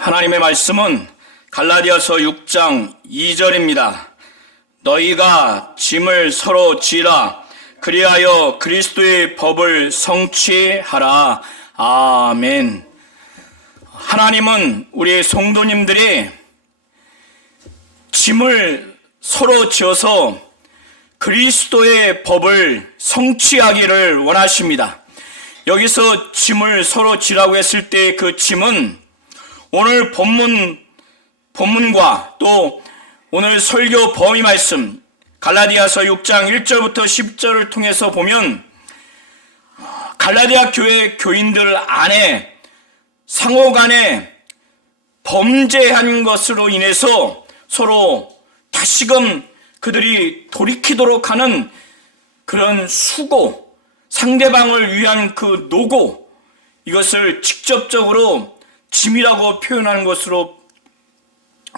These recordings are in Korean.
하나님의 말씀은 갈라디아서 6장 2절입니다. 너희가 짐을 서로 지라 그리하여 그리스도의 법을 성취하라. 아멘. 하나님은 우리 성도님들이 짐을 서로 지어서 그리스도의 법을 성취하기를 원하십니다. 여기서 짐을 서로 지라고 했을 때 그 짐은 오늘 본문과 또 오늘 설교 범위 말씀 갈라디아서 6장 1절부터 10절을 통해서 보면 갈라디아 교회 교인들 안에 상호 간에 범죄한 것으로 인해서 서로 다시금 그들이 돌이키도록 하는 그런 수고, 상대방을 위한 그 노고, 이것을 직접적으로 짐이라고 표현하는 것으로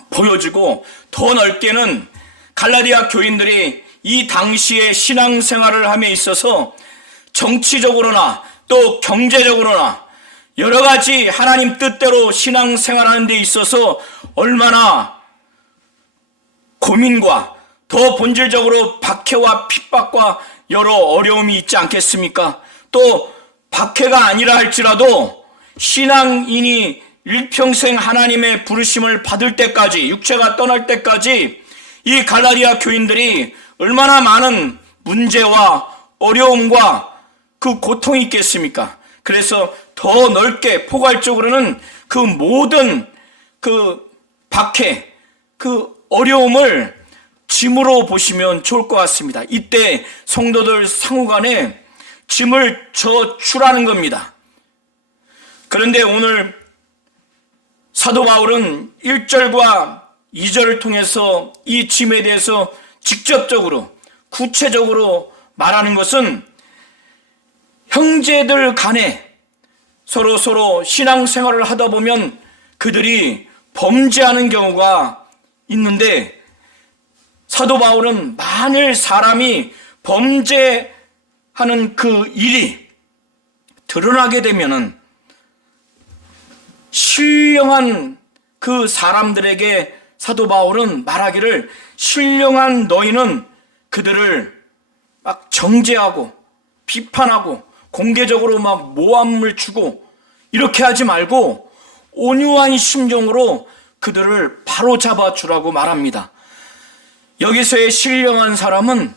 보여지고, 더 넓게는 갈라디아 교인들이 이 당시에 신앙생활을 함에 있어서 정치적으로나 또 경제적으로나 여러 가지 하나님 뜻대로 신앙생활하는 데 있어서 얼마나 고민과 더 본질적으로 박해와 핍박과 여러 어려움이 있지 않겠습니까? 또 박해가 아니라 할지라도 신앙인이 일평생 하나님의 부르심을 받을 때까지, 육체가 떠날 때까지 이 갈라디아 교인들이 얼마나 많은 문제와 어려움과 그 고통이 있겠습니까? 그래서 더 넓게 포괄적으로는 그 모든 그 박해, 그 어려움을 짐으로 보시면 좋을 것 같습니다. 이때 성도들 상호간에 짐을 져주라는 겁니다. 그런데 오늘 사도 바울은 1절과 2절을 통해서 이 짐에 대해서 직접적으로 구체적으로 말하는 것은 형제들 간에 서로 신앙생활을 하다 보면 그들이 범죄하는 경우가 있는데, 사도 바울은 만일 사람이 범죄하는 그 일이 드러나게 되면은 신령한 그 사람들에게 사도 바울은 말하기를, 신령한 너희는 그들을 막 정죄하고 비판하고 공개적으로 막 모함을 주고 이렇게 하지 말고 온유한 심정으로 그들을 바로 잡아주라고 말합니다. 여기서의 신령한 사람은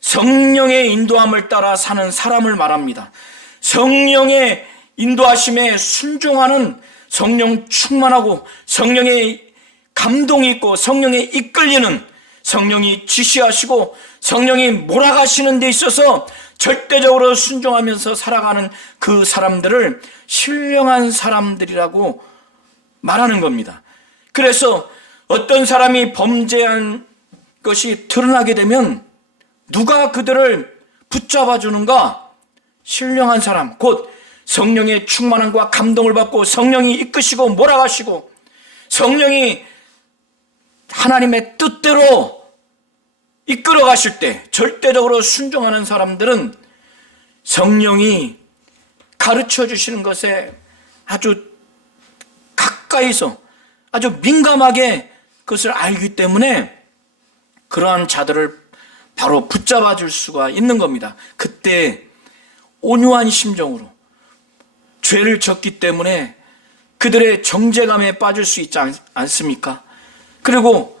성령의 인도함을 따라 사는 사람을 말합니다. 성령의 인도하심에 순종하는, 성령 충만하고 성령의 감동이 있고 성령에 이끌리는, 성령이 지시하시고 성령이 몰아가시는 데 있어서 절대적으로 순종하면서 살아가는 그 사람들을 신령한 사람들이라고 말하는 겁니다. 그래서 어떤 사람이 범죄한 것이 드러나게 되면 누가 그들을 붙잡아 주는가? 신령한 사람, 곧 성령의 충만함과 감동을 받고 성령이 이끄시고 몰아가시고 성령이 하나님의 뜻대로 이끌어 가실 때 절대적으로 순종하는 사람들은 성령이 가르쳐 주시는 것에 아주 가까이서 아주 민감하게 그것을 알기 때문에 그러한 자들을 바로 붙잡아 줄 수가 있는 겁니다. 그때 온유한 심정으로, 죄를 졌기 때문에 그들의 정죄감에 빠질 수 있지 않습니까? 그리고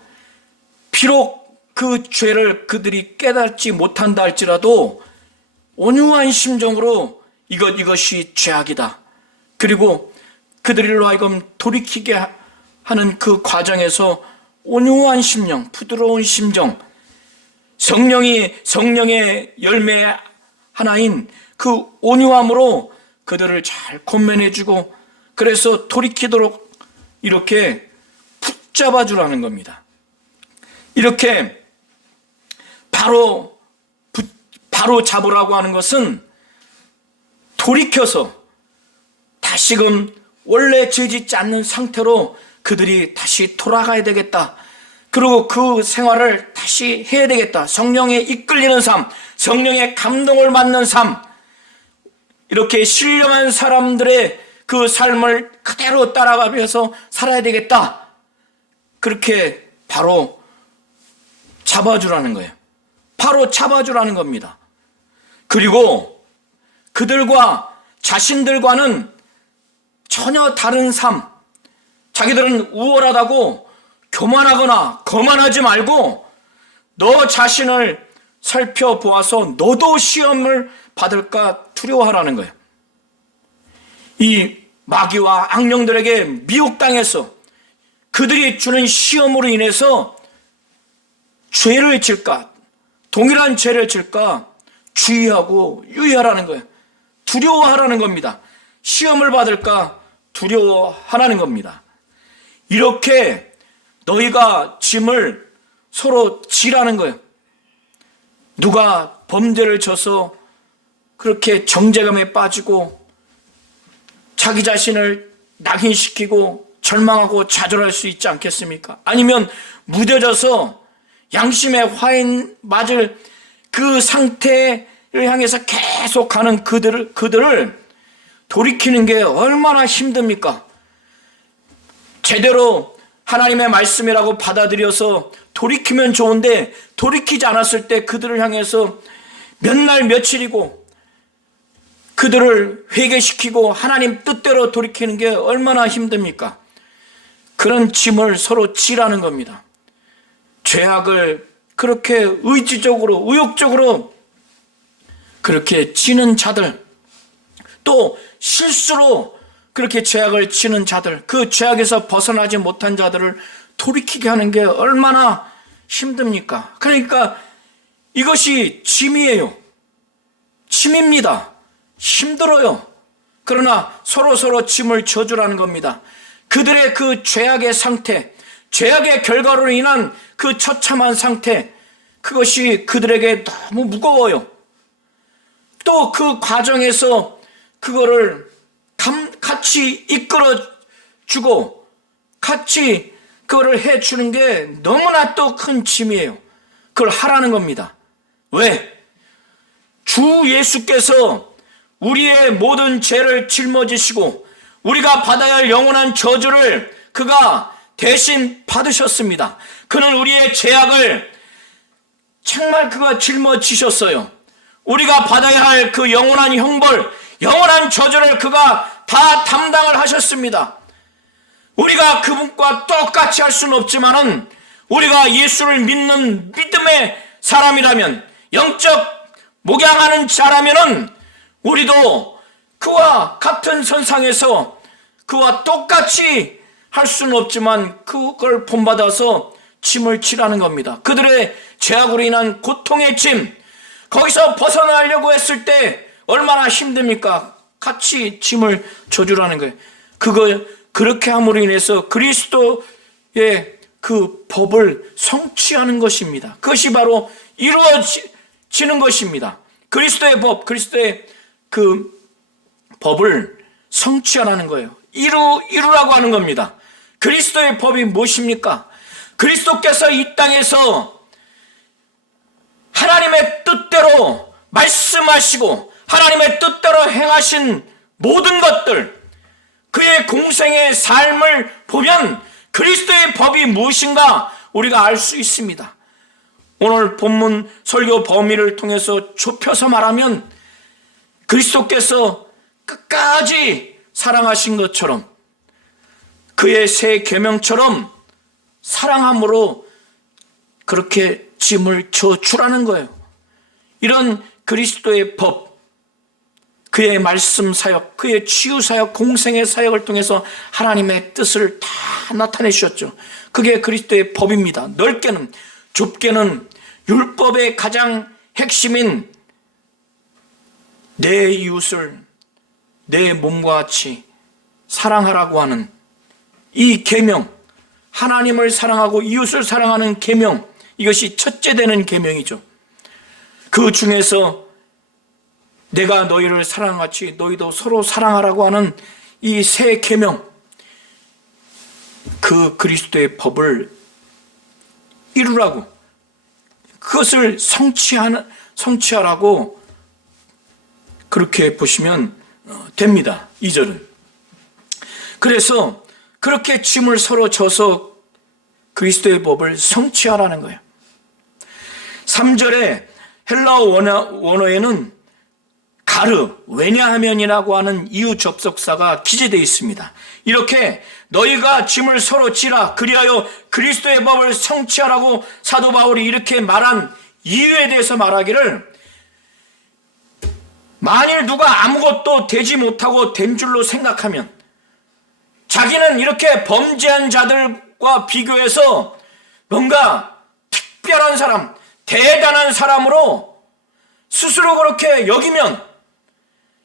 비록 그 죄를 그들이 깨닫지 못한다 할지라도 온유한 심정으로 이것이 죄악이다, 그리고 그들로 하여금 돌이키게 하는 그 과정에서 온유한 심령, 부드러운 심정, 성령의 열매 하나인 그 온유함으로 그들을 잘 권면해주고, 그래서 돌이키도록 이렇게 붙잡아 주라는 겁니다. 이렇게 바로 잡으라고 하는 것은 돌이켜서 다시금 원래 죄짓지 않는 상태로 그들이 다시 돌아가야 되겠다. 그리고 그 생활을 다시 해야 되겠다. 성령에 이끌리는 삶, 성령의 감동을 받는 삶, 이렇게 신령한 사람들의 그 삶을 그대로 따라가면서 살아야 되겠다. 그렇게 바로 잡아주라는 거예요. 바로 잡아주라는 겁니다. 그리고 그들과 자신들과는 전혀 다른 삶, 자기들은 우월하다고 교만하거나 거만하지 말고 너 자신을 살펴보아서 너도 시험을 받을까 두려워하라는 거예요. 이 마귀와 악령들에게 미혹당해서 그들이 주는 시험으로 인해서 죄를 질까, 동일한 죄를 질까 주의하고 유의하라는 거예요. 두려워하라는 겁니다. 시험을 받을까 두려워하라는 겁니다. 이렇게 너희가 짐을 서로 지라는 거예요. 누가 범죄를 져서 그렇게 정죄감에 빠지고 자기 자신을 낙인시키고 절망하고 좌절할 수 있지 않겠습니까? 아니면 무뎌져서 양심의 화인 맞을 그 상태를 향해서 계속 가는 그들을 돌이키는 게 얼마나 힘듭니까? 제대로 하나님의 말씀이라고 받아들여서 돌이키면 좋은데 돌이키지 않았을 때 그들을 향해서 몇 날 며칠이고 그들을 회개시키고 하나님 뜻대로 돌이키는 게 얼마나 힘듭니까? 그런 짐을 서로 지라는 겁니다. 죄악을 그렇게 의지적으로 의욕적으로 그렇게 지는 자들, 또 실수로 그렇게 죄악을 지는 자들, 그 죄악에서 벗어나지 못한 자들을 돌이키게 하는 게 얼마나 힘듭니까? 그러니까 이것이 짐이에요. 짐입니다. 힘들어요. 그러나 서로 짐을 져주라는 겁니다. 그들의 그 죄악의 상태, 죄악의 결과로 인한 그 처참한 상태, 그것이 그들에게 너무 무거워요. 또 그 과정에서 그거를 같이 이끌어주고 같이 그거를 해주는 게 너무나 또 큰 짐이에요. 그걸 하라는 겁니다. 왜? 주 예수께서 우리의 모든 죄를 짊어지시고 우리가 받아야 할 영원한 저주를 그가 대신 받으셨습니다. 그는 우리의 죄악을 정말 그가 짊어지셨어요. 우리가 받아야 할 그 영원한 형벌, 영원한 저주를 그가 다 담당을 하셨습니다. 우리가 그분과 똑같이 할 수는 없지만은 우리가 예수를 믿는 믿음의 사람이라면, 영적 목양하는 자라면은 우리도 그와 같은 선상에서 그와 똑같이 할 수는 없지만 그걸 본받아서 짐을 지라는 겁니다. 그들의 죄악으로 인한 고통의 짐, 거기서 벗어나려고 했을 때 얼마나 힘듭니까? 같이 짐을 져주라는 거예요. 그렇게 함으로 인해서 그리스도의 그 법을 성취하는 것입니다. 그것이 바로 이루어지는 것입니다. 그리스도의 법, 그리스도의 그 법을 성취하라는 거예요. 이루라고 하는 겁니다. 그리스도의 법이 무엇입니까? 그리스도께서 이 땅에서 하나님의 뜻대로 말씀하시고 하나님의 뜻대로 행하신 모든 것들, 그의 공생의 삶을 보면 그리스도의 법이 무엇인가 우리가 알 수 있습니다. 오늘 본문 설교 범위를 통해서 좁혀서 말하면 그리스도께서 끝까지 사랑하신 것처럼 그의 새 계명처럼 사랑함으로 그렇게 짐을 져주라는 거예요. 이런 그리스도의 법, 그의 말씀 사역, 그의 치유 사역, 공생의 사역을 통해서 하나님의 뜻을 다 나타내셨죠. 그게 그리스도의 법입니다. 넓게는, 좁게는 율법의 가장 핵심인 내 이웃을 내 몸과 같이 사랑하라고 하는 이 계명, 하나님을 사랑하고 이웃을 사랑하는 계명, 이것이 첫째 되는 계명이죠. 그 중에서 내가 너희를 사랑같이 너희도 서로 사랑하라고 하는 이 새 계명, 그 그리스도의 법을 이루라고, 그것을 성취하라고 그렇게 보시면 됩니다. 2절은 그래서 그렇게 짐을 서로 져서 그리스도의 법을 성취하라는 거예요. 3절에 헬라어 원어에는 가르, 왜냐하면이라고 하는 이유 접속사가 기재되어 있습니다. 이렇게 너희가 짐을 서로 지라 그리하여 그리스도의 법을 성취하라고 사도 바울이 이렇게 말한 이유에 대해서 말하기를, 만일 누가 아무것도 되지 못하고 된 줄로 생각하면, 자기는 이렇게 범죄한 자들과 비교해서 뭔가 특별한 사람, 대단한 사람으로 스스로 그렇게 여기면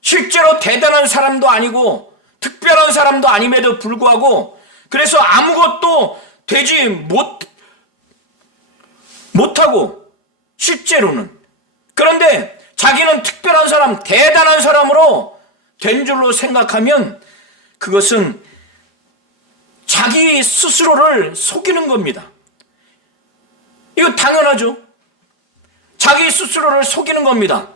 실제로 대단한 사람도 아니고 특별한 사람도 아님에도 불구하고, 그래서 아무것도 되지 못하고 실제로는, 그런데 자기는 특별한 사람, 대단한 사람으로 된 줄로 생각하면 그것은 자기 스스로를 속이는 겁니다. 이거 당연하죠. 자기 스스로를 속이는 겁니다.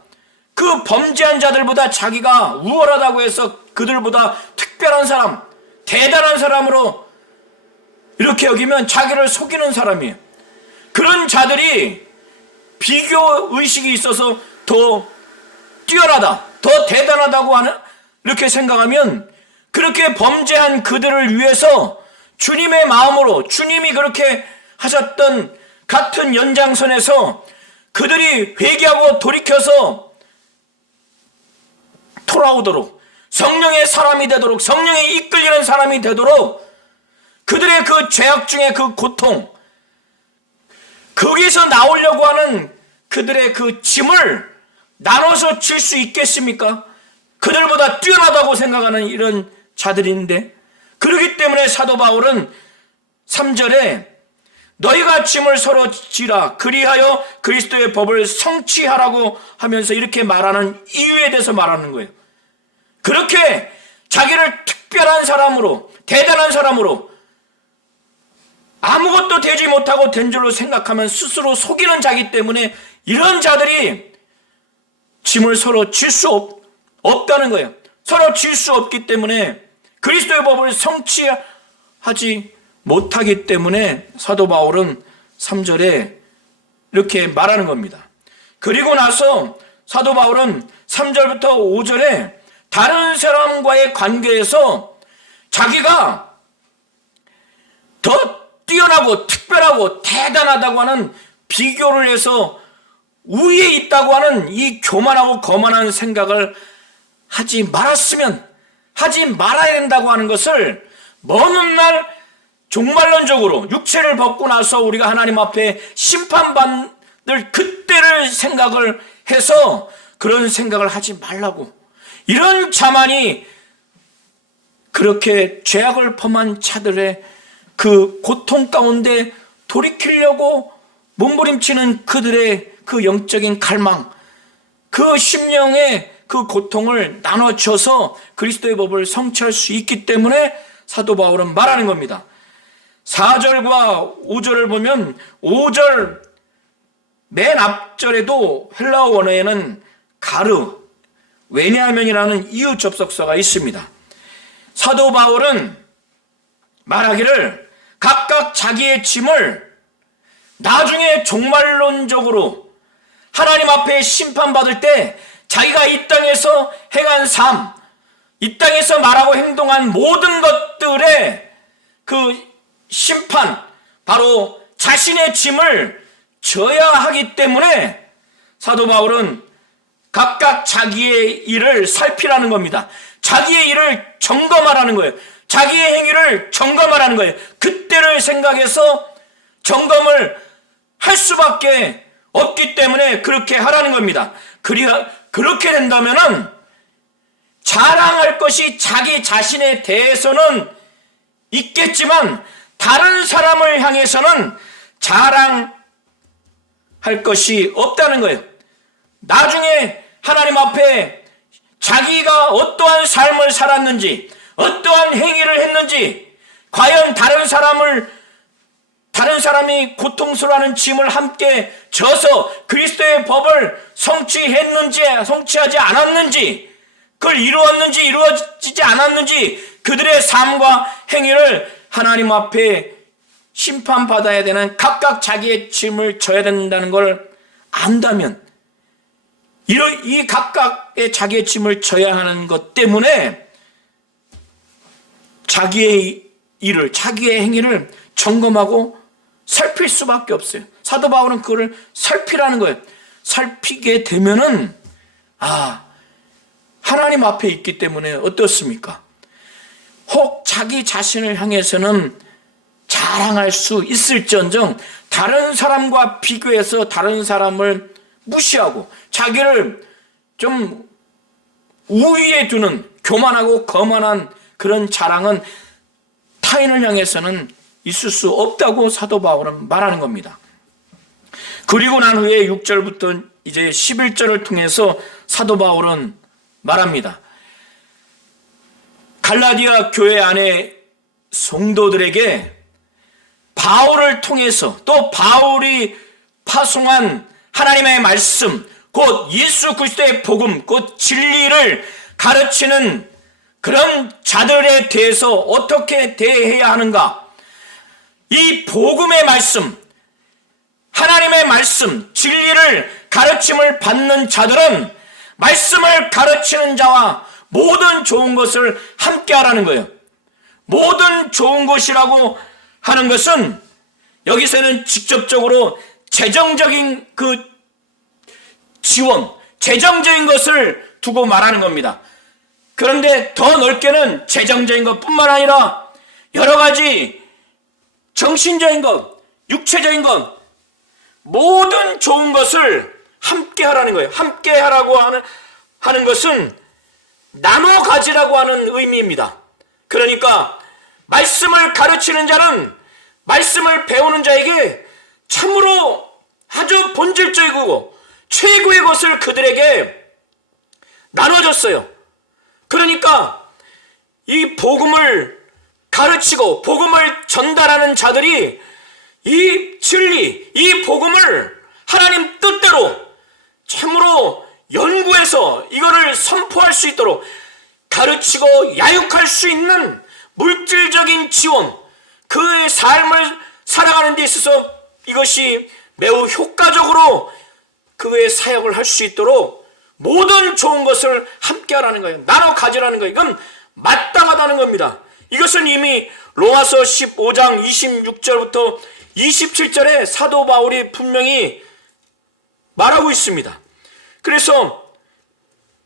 그 범죄한 자들보다 자기가 우월하다고 해서 그들보다 특별한 사람, 대단한 사람으로 이렇게 여기면 자기를 속이는 사람이에요. 그런 자들이 비교 의식이 있어서 더 뛰어나다, 더 대단하다고 하는, 이렇게 생각하면 그렇게 범죄한 그들을 위해서 주님의 마음으로, 주님이 그렇게 하셨던 같은 연장선에서 그들이 회개하고 돌이켜서 돌아오도록, 성령의 사람이 되도록, 성령에 이끌리는 사람이 되도록, 그들의 그 죄악 중에 그 고통, 거기서 나오려고 하는 그들의 그 짐을 나눠서 질 수 있겠습니까? 그들보다 뛰어나다고 생각하는 이런 자들인데, 그렇기 때문에 사도 바울은 3절에 너희가 짐을 서로 지라 그리하여 그리스도의 법을 성취하라고 하면서 이렇게 말하는 이유에 대해서 말하는 거예요. 그렇게 자기를 특별한 사람으로, 대단한 사람으로, 아무것도 되지 못하고 된 줄로 생각하면 스스로 속이는 자기 때문에 이런 자들이 짐을 서로 질 수 없다는 거예요. 서로 질 수 없기 때문에, 그리스도의 법을 성취하지 못하기 때문에 사도 바울은 3절에 이렇게 말하는 겁니다. 그리고 나서 사도 바울은 3절부터 5절에 다른 사람과의 관계에서 자기가 더 뛰어나고 특별하고 대단하다고 하는, 비교를 해서 우위에 있다고 하는 이 교만하고 거만한 생각을 하지 말아야 된다고 하는 것을 먼 훗날 종말론적으로 육체를 벗고 나서 우리가 하나님 앞에 심판받을 그때를 생각을 해서 그런 생각을 하지 말라고, 이런 자만이 그렇게 죄악을 범한 자들의 그 고통 가운데 돌이키려고 몸부림치는 그들의 그 영적인 갈망, 그 심령의 그 고통을 나눠줘서 그리스도의 법을 성취할 수 있기 때문에 사도 바울은 말하는 겁니다. 4절과 5절을 보면 5절 맨 앞절에도 헬라어 원어에는 가르, 왜냐하면이라는 이유 접속사가 있습니다. 사도 바울은 말하기를 각각 자기의 짐을 나중에 종말론적으로 하나님 앞에 심판받을 때 자기가 이 땅에서 행한 삶, 이 땅에서 말하고 행동한 모든 것들의 그 심판, 바로 자신의 짐을 져야 하기 때문에 사도 바울은 각각 자기의 일을 살피라는 겁니다. 자기의 일을 점검하라는 거예요. 자기의 행위를 점검하라는 거예요. 그때를 생각해서 점검을 할 수밖에 없기 때문에 그렇게 하라는 겁니다. 그렇게 된다면은 자랑할 것이 자기 자신에 대해서는 있겠지만 다른 사람을 향해서는 자랑할 것이 없다는 거예요. 나중에 하나님 앞에 자기가 어떠한 삶을 살았는지, 어떠한 행위를 했는지, 과연 다른 사람이 고통스러워하는 짐을 함께 져서 그리스도의 법을 성취했는지 성취하지 않았는지, 그걸 이루었는지 이루어지지 않았는지, 그들의 삶과 행위를 하나님 앞에 심판받아야 되는, 각각 자기의 짐을 져야 된다는 걸 안다면, 이 각각의 자기의 짐을 져야 하는 것 때문에 자기의 일을, 자기의 행위를 점검하고 살필 수밖에 없어요. 사도 바울은 그거를 살피라는 거예요. 살피게 되면은 하나님 앞에 있기 때문에 어떻습니까? 혹 자기 자신을 향해서는 자랑할 수 있을지언정 다른 사람과 비교해서 다른 사람을 무시하고 자기를 좀 우위에 두는 교만하고 거만한 그런 자랑은 타인을 향해서는 있을 수 없다고 사도 바울은 말하는 겁니다. 그리고 난 후에 6절부터 이제 11절을 통해서 사도 바울은 말합니다. 갈라디아 교회 안에 성도들에게 바울을 통해서, 또 바울이 파송한 하나님의 말씀, 곧 예수 그리스도의 복음, 곧 진리를 가르치는 그런 자들에 대해서 어떻게 대해야 하는가, 이 복음의 말씀, 하나님의 말씀, 진리를 가르침을 받는 자들은 말씀을 가르치는 자와 모든 좋은 것을 함께 하라는 거예요. 모든 좋은 것이라고 하는 것은 여기서는 직접적으로 재정적인 그 지원, 재정적인 것을 두고 말하는 겁니다. 그런데 더 넓게는 재정적인 것뿐만 아니라 여러 가지 정신적인 것, 육체적인 것, 모든 좋은 것을 함께 하라는 거예요. 함께 하라고 하는 것은 나눠 가지라고 하는 의미입니다. 그러니까 말씀을 가르치는 자는 말씀을 배우는 자에게 참으로 아주 본질적이고 최고의 것을 그들에게 나눠줬어요. 그러니까 이 복음을 가르치고 복음을 전달하는 자들이 이 진리, 이 복음을 하나님 뜻대로 참으로 연구해서 이거를 선포할 수 있도록 가르치고 야육할 수 있는 물질적인 지원, 그의 삶을 살아가는 데 있어서 이것이 매우 효과적으로 그의 사역을 할 수 있도록 모든 좋은 것을 함께 하라는 거예요. 나눠 가지라는 거예요. 이건 마땅하다는 겁니다. 이것은 이미 로마서 15장 26절부터 27절에 사도 바울이 분명히 말하고 있습니다. 그래서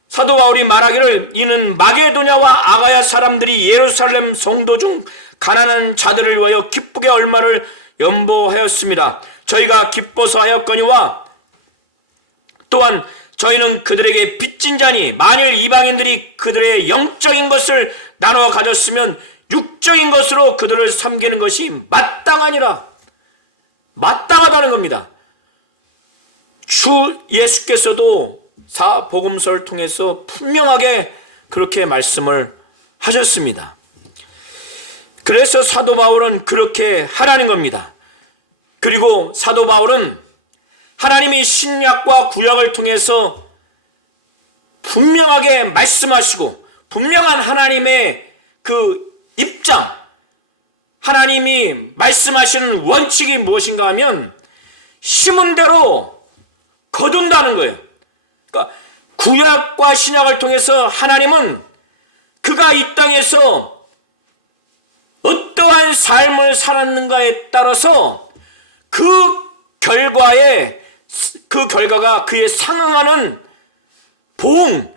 사도 바울이 말하기를, 이는 마게도냐와 아가야 사람들이 예루살렘 성도 중 가난한 자들을 위하여 기쁘게 얼마를 연보하였습니다. 저희가 기뻐서 하였거니와 또한 저희는 그들에게 빚진 자니, 만일 이방인들이 그들의 영적인 것을 나눠 가졌으면 육적인 것으로 그들을 섬기는 것이 마땅하니라. 마땅하다는 겁니다. 주 예수께서도 사복음서를 통해서 분명하게 그렇게 말씀을 하셨습니다. 그래서 사도 바울은 그렇게 하라는 겁니다. 그리고 사도 바울은 하나님이 신약과 구약을 통해서 분명하게 말씀하시고 분명한 하나님의 그 입장, 하나님이 말씀하시는 원칙이 무엇인가 하면 심은 대로 거둔다는 거예요. 그러니까 구약과 신약을 통해서 하나님은 그가 이 땅에서 어떠한 삶을 살았는가에 따라서 그 결과가 그에 상응하는 보응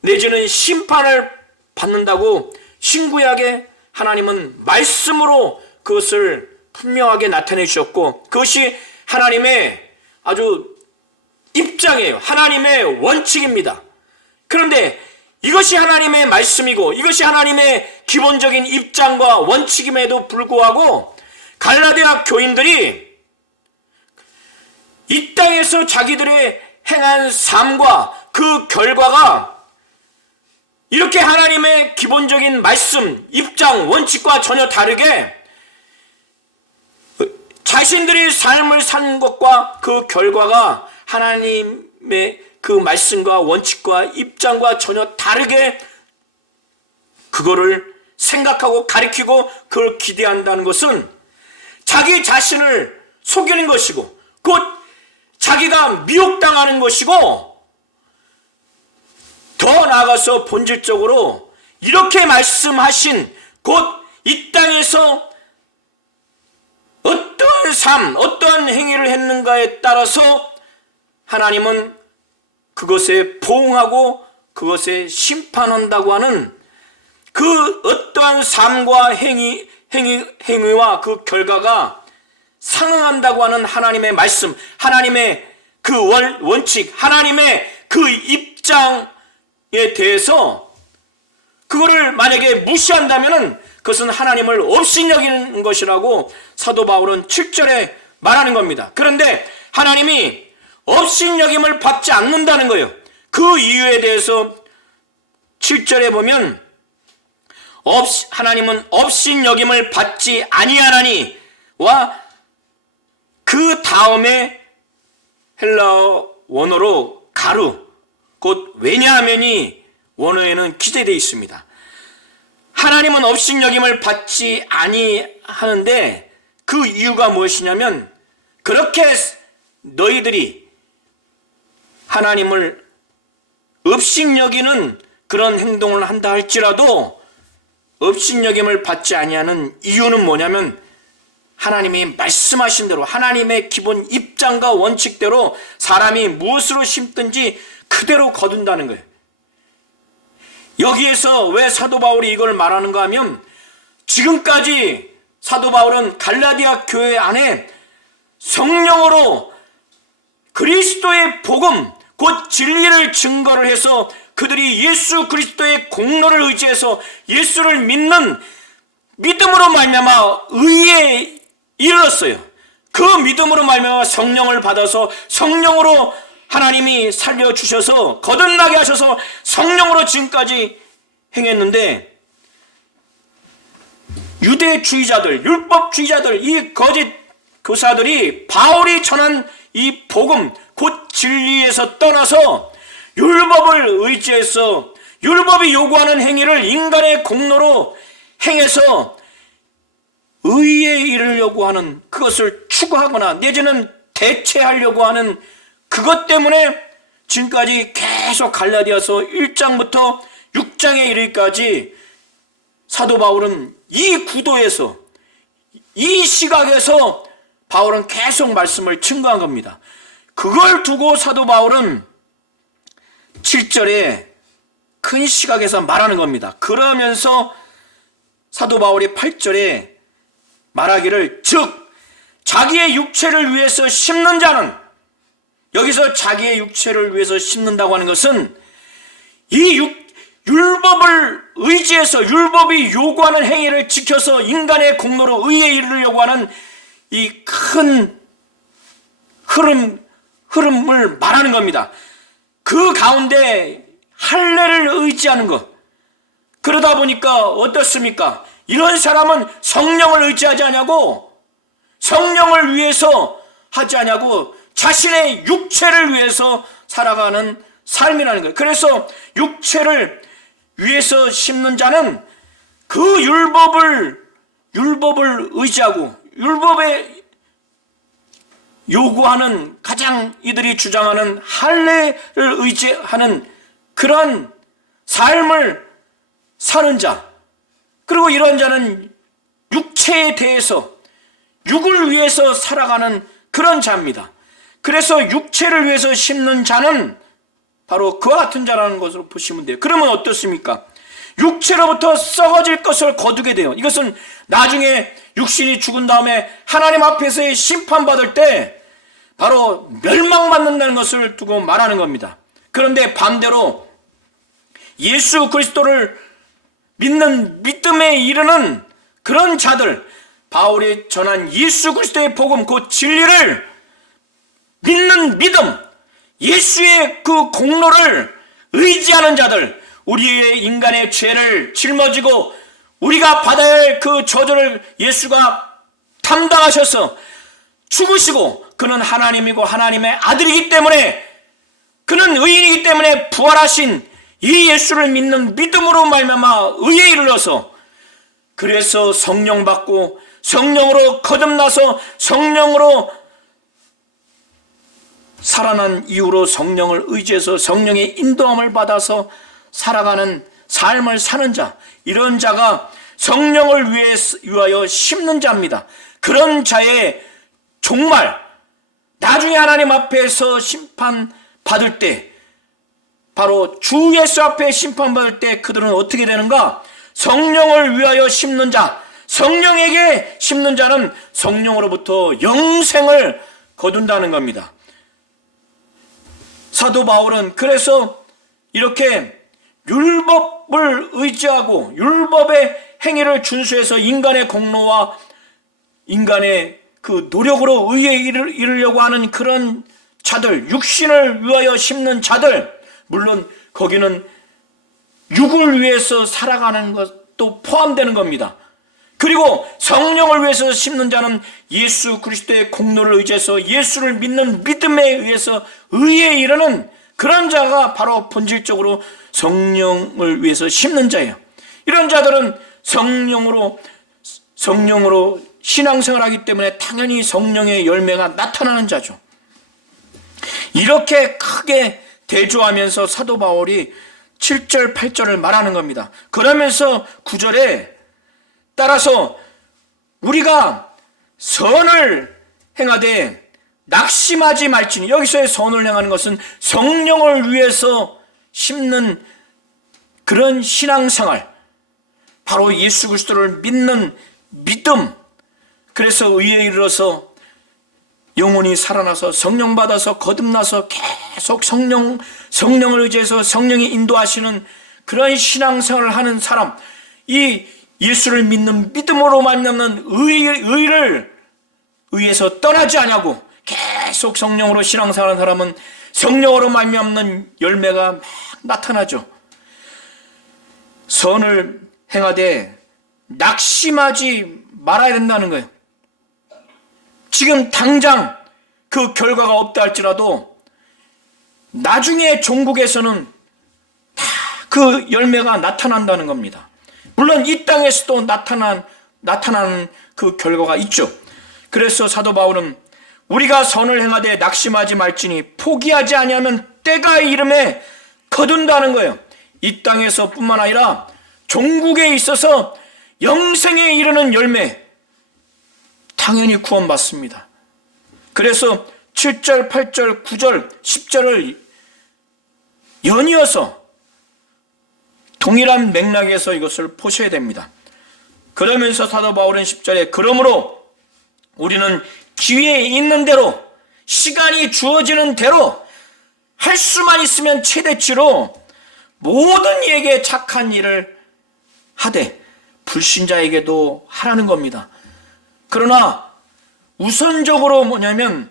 내지는 심판을 받는다고 신구약에 하나님은 말씀으로 그것을 분명하게 나타내 주셨고, 그것이 하나님의 아주 입장이에요. 하나님의 원칙입니다. 그런데 이것이 하나님의 말씀이고 이것이 하나님의 기본적인 입장과 원칙임에도 불구하고 갈라디아 교인들이 이 땅에서 자기들의 행한 삶과 그 결과가 이렇게 하나님의 기본적인 말씀, 입장, 원칙과 전혀 다르게 자신들이 삶을 산 것과 그 결과가 하나님의 그 말씀과 원칙과 입장과 전혀 다르게 그거를 생각하고 가리키고 그걸 기대한다는 것은 자기 자신을 속이는 것이고 곧 자기가 미혹당하는 것이고, 더 나아가서 본질적으로 이렇게 말씀하신 곧 이 땅에서 어떠한 삶, 어떠한 행위를 했는가에 따라서 하나님은 그것에 보응하고 그것에 심판한다고 하는 그 어떠한 삶과 행위와 그 결과가 상응한다고 하는 하나님의 말씀, 하나님의 그 원칙, 하나님의 그 입장에 대해서 그거를 만약에 무시한다면은 그것은 하나님을 업신여기는 것이라고 사도 바울은 7절에 말하는 겁니다. 그런데 하나님이 업신여김을 받지 않는다는 거예요. 그 이유에 대해서 7절에 보면 하나님은 업신여김을 받지 아니하나니와 그 다음에 헬라어 원어로 가루, 곧 왜냐하면이 원어에는 기재되어 있습니다. 하나님은 업신여김을 받지 아니하는데 그 이유가 무엇이냐면, 그렇게 너희들이 하나님을 업신여기는 그런 행동을 한다 할지라도 업신여김을 받지 아니하는 이유는 뭐냐면, 하나님이 말씀하신 대로 하나님의 기본 입장과 원칙대로 사람이 무엇으로 심든지 그대로 거둔다는 거예요. 여기에서 왜 사도 바울이 이걸 말하는가 하면, 지금까지 사도 바울은 갈라디아 교회 안에 성령으로 그리스도의 복음, 곧 진리를 증거를 해서 그들이 예수 그리스도의 공로를 의지해서 예수를 믿는 믿음으로 말미암아 의에 이르렀어요. 그 믿음으로 말미암아 성령을 받아서 성령으로 하나님이 살려주셔서 거듭나게 하셔서 성령으로 지금까지 행했는데, 유대주의자들, 율법주의자들, 이 거짓 교사들이 바울이 전한 이 복음, 곧 진리에서 떠나서 율법을 의지해서 율법이 요구하는 행위를 인간의 공로로 행해서 의에 이르려고 하는, 그것을 추구하거나 내지는 대체하려고 하는 그것 때문에 지금까지 계속 갈라디아서 1장부터 6장에 이르기까지 사도 바울은 이 구도에서, 이 시각에서 바울은 계속 말씀을 증거한 겁니다. 그걸 두고 사도 바울은 7절에 큰 시각에서 말하는 겁니다. 그러면서 사도 바울이 8절에 말하기를, 즉 자기의 육체를 위해서 심는 자는, 여기서 자기의 육체를 위해서 심는다고 하는 것은 이 율법을 의지해서 율법이 요구하는 행위를 지켜서 인간의 공로로 의에 이르려고 하는 이 큰 흐름을 말하는 겁니다. 그 가운데 할례를 의지하는 것, 그러다 보니까 어떻습니까? 이런 사람은 성령을 의지하지 않냐고, 성령을 위해서 하지 않냐고, 자신의 육체를 위해서 살아가는 삶이라는 거예요. 그래서 육체를 위해서 심는 자는 그 율법을 의지하고 율법에 요구하는, 가장 이들이 주장하는 할례를 의지하는 그런 삶을 사는 자, 그리고 이런 자는 육체에 대해서 육을 위해서 살아가는 그런 자입니다. 그래서 육체를 위해서 심는 자는 바로 그와 같은 자라는 것으로 보시면 돼요. 그러면 어떻습니까? 육체로부터 썩어질 것을 거두게 돼요. 이것은 나중에 육신이 죽은 다음에 하나님 앞에서의 심판받을 때 바로 멸망받는다는 것을 두고 말하는 겁니다. 그런데 반대로 예수 그리스도를 믿는 믿음에 이르는 그런 자들, 바울이 전한 예수 그리스도의 복음, 그 진리를 믿는 믿음, 예수의 그 공로를 의지하는 자들, 우리의 인간의 죄를 짊어지고 우리가 받아야 할 그 저주를 예수가 담당하셔서 죽으시고, 그는 하나님이고 하나님의 아들이기 때문에, 그는 의인이기 때문에 부활하신 이 예수를 믿는 믿음으로 말미암아 의에 이르러서, 그래서 성령 받고 성령으로 거듭나서 성령으로 살아난 이후로 성령을 의지해서 성령의 인도함을 받아서 살아가는 삶을 사는 자, 이런 자가 성령을 위하여 심는 자입니다. 그런 자의 종말, 나중에 하나님 앞에서 심판받을 때, 바로 주 예수 앞에 심판받을 때 그들은 어떻게 되는가? 성령을 위하여 심는 자, 성령에게 심는 자는 성령으로부터 영생을 거둔다는 겁니다. 사도 바울은 그래서 이렇게 율법을 의지하고 율법의 행위를 준수해서 인간의 공로와 인간의 그 노력으로 의에 이르려고 하는 그런 자들, 육신을 위하여 심는 자들, 물론 거기는 육을 위해서 살아가는 것도 포함되는 겁니다. 그리고 성령을 위해서 심는 자는 예수 그리스도의 공로를 의지해서 예수를 믿는 믿음에 의해서 의에 이르는 그런 자가 바로 본질적으로 성령을 위해서 심는 자예요. 이런 자들은 성령으로 신앙생활하기 때문에 당연히 성령의 열매가 나타나는 자죠. 이렇게 크게 대조하면서 사도 바울이 7절 8절을 말하는 겁니다. 그러면서 9절에 따라서 우리가 선을 행하되 낙심하지 말지니, 여기서의 선을 행하는 것은 성령을 위해서 심는 그런 신앙생활, 바로 예수 그리스도를 믿는 믿음, 그래서 의에 이르러서 영혼이 살아나서 성령 받아서 거듭나서 계속 성령을 의지해서 성령이 인도하시는 그런 신앙생활을 하는 사람, 이 예수를 믿는 믿음으로 만나는 의에서 떠나지 아니하고 계속 성령으로 신앙생활하는 사람은 성령으로 말미암는 열매가 막 나타나죠. 선을 행하되 낙심하지 말아야 된다는 거예요. 지금 당장 그 결과가 없다 할지라도 나중에 종국에서는 다 그 열매가 나타난다는 겁니다. 물론 이 땅에서도 나타나는 그 결과가 있죠. 그래서 사도 바울은 우리가 선을 행하되 낙심하지 말지니 포기하지 아니하면 때가 이름에 거둔다는 거예요. 이 땅에서 뿐만 아니라 종국에 있어서 영생에 이르는 열매, 당연히 구원받습니다. 그래서 7절, 8절, 9절, 10절을 연이어서 동일한 맥락에서 이것을 보셔야 됩니다. 그러면서 사도 바울은 10절에 그러므로 우리는 기회에 있는 대로, 시간이 주어지는 대로 할 수만 있으면 최대치로 모든 이에게 착한 일을 하되 불신자에게도 하라는 겁니다. 그러나 우선적으로 뭐냐면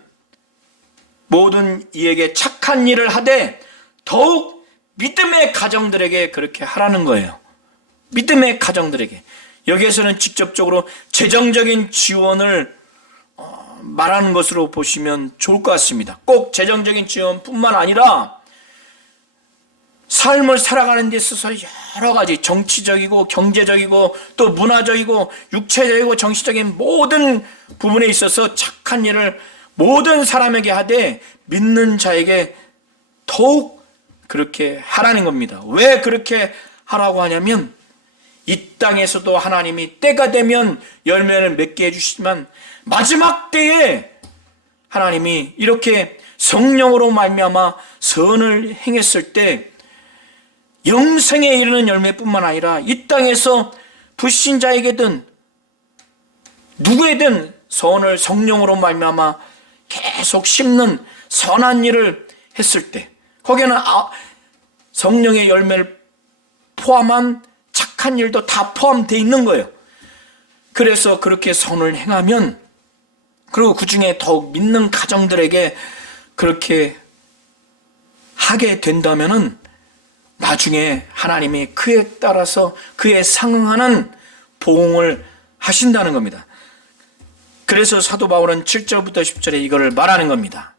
모든 이에게 착한 일을 하되 더욱 믿음의 가정들에게 그렇게 하라는 거예요. 믿음의 가정들에게. 여기에서는 직접적으로 재정적인 지원을 말하는 것으로 보시면 좋을 것 같습니다. 꼭 재정적인 지원뿐만 아니라 삶을 살아가는 데 있어서 여러 가지 정치적이고 경제적이고 또 문화적이고 육체적이고 정신적인 모든 부분에 있어서 착한 일을 모든 사람에게 하되 믿는 자에게 더욱 그렇게 하라는 겁니다. 왜 그렇게 하라고 하냐면 이 땅에서도 하나님이 때가 되면 열매를 맺게 해주시지만 마지막 때에 하나님이 이렇게 성령으로 말미암아 선을 행했을 때 영생에 이르는 열매뿐만 아니라 이 땅에서 불신자에게든 누구에든 선을 성령으로 말미암아 계속 심는 선한 일을 했을 때 거기에는 성령의 열매를 포함한 착한 일도 다 포함되어 있는 거예요. 그래서 그렇게 선을 행하면, 그리고 그 중에 더욱 믿는 가정들에게 그렇게 하게 된다면은 나중에 하나님이 그에 따라서 그에 상응하는 보응을 하신다는 겁니다. 그래서 사도 바울은 7절부터 10절에 이거를 말하는 겁니다.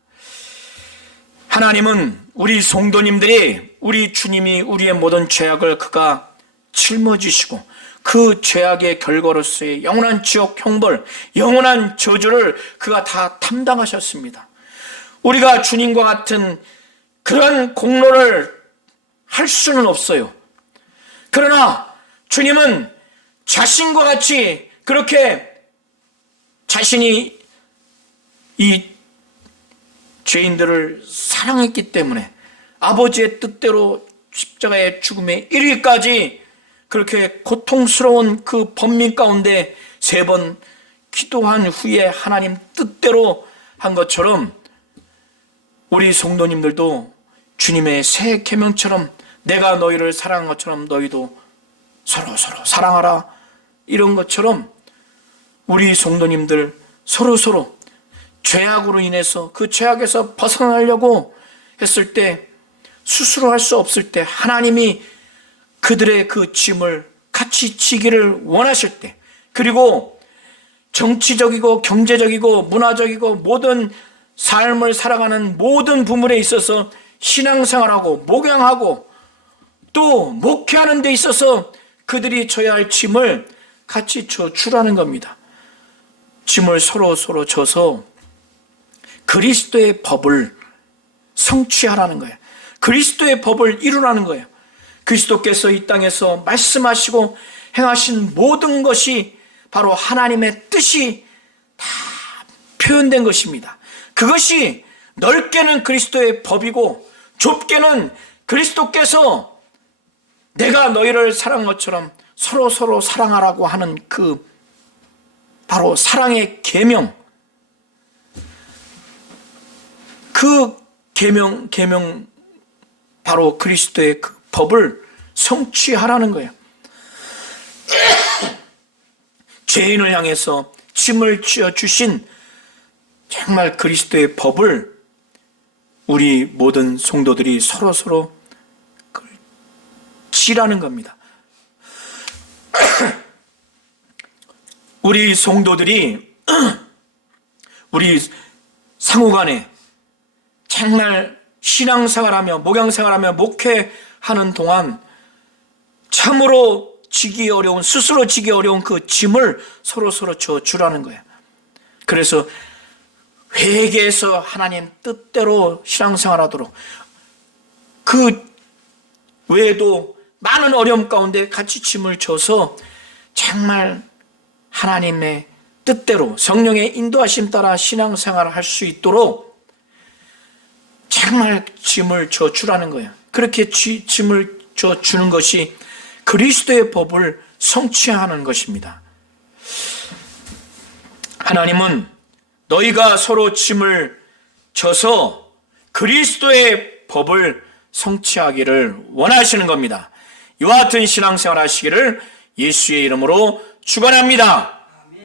하나님은 우리 성도님들이 우리 주님이 우리의 모든 죄악을 그가 짊어지시고 그 죄악의 결과로서의 영원한 지옥 형벌, 영원한 저주를 그가 다 담당하셨습니다. 우리가 주님과 같은 그런 공로를 할 수는 없어요. 그러나 주님은 자신과 같이 그렇게 자신이 이 죄인들을 사랑했기 때문에 아버지의 뜻대로 십자가의 죽음에 이르기까지 그렇게 고통스러운 그 번민 가운데 3번 기도한 후에 하나님 뜻대로 한 것처럼 우리 성도님들도 주님의 새 계명처럼 내가 너희를 사랑한 것처럼 너희도 서로 사랑하라, 이런 것처럼 우리 성도님들 서로 죄악으로 인해서 그 죄악에서 벗어나려고 했을 때, 스스로 할 수 없을 때 하나님이 그들의 그 짐을 같이 지기를 원하실 때, 그리고 정치적이고 경제적이고 문화적이고 모든 삶을 살아가는 모든 부분에 있어서 신앙생활하고 목양하고 또 목회하는 데 있어서 그들이 져야 할 짐을 같이 주라는 겁니다. 짐을 서로 져서 그리스도의 법을 성취하라는 거예요. 그리스도의 법을 이루라는 거예요. 그리스도께서 이 땅에서 말씀하시고 행하신 모든 것이 바로 하나님의 뜻이 다 표현된 것입니다. 그것이 넓게는 그리스도의 법이고 좁게는 그리스도께서 내가 너희를 사랑한 것처럼 서로 사랑하라고 하는 그 바로 사랑의 계명, 그 계명 바로 그리스도의 그 법을 성취하라는 거예요. 죄인을 향해서 짐을 지어 주신 정말 그리스도의 법을 우리 모든 성도들이 서로 지라는 겁니다. 우리 성도들이 우리 상호간에 정말 신앙생활하며 목양생활하며 목회하는 동안 참으로 스스로 지기 어려운 그 짐을 서로 주라는 거예요. 그래서 회개해서 하나님 뜻대로 신앙생활하도록, 그 외에도 많은 어려움 가운데 같이 짐을 져서 정말 하나님의 뜻대로 성령의 인도하심 따라 신앙생활을 할 수 있도록 정말 짐을 져주라는 거예요. 그렇게 짐을 져주는 것이 그리스도의 법을 성취하는 것입니다. 하나님은 너희가 서로 짐을 져서 그리스도의 법을 성취하기를 원하시는 겁니다. 이와 같은 신앙생활 하시기를 예수의 이름으로 축원합니다.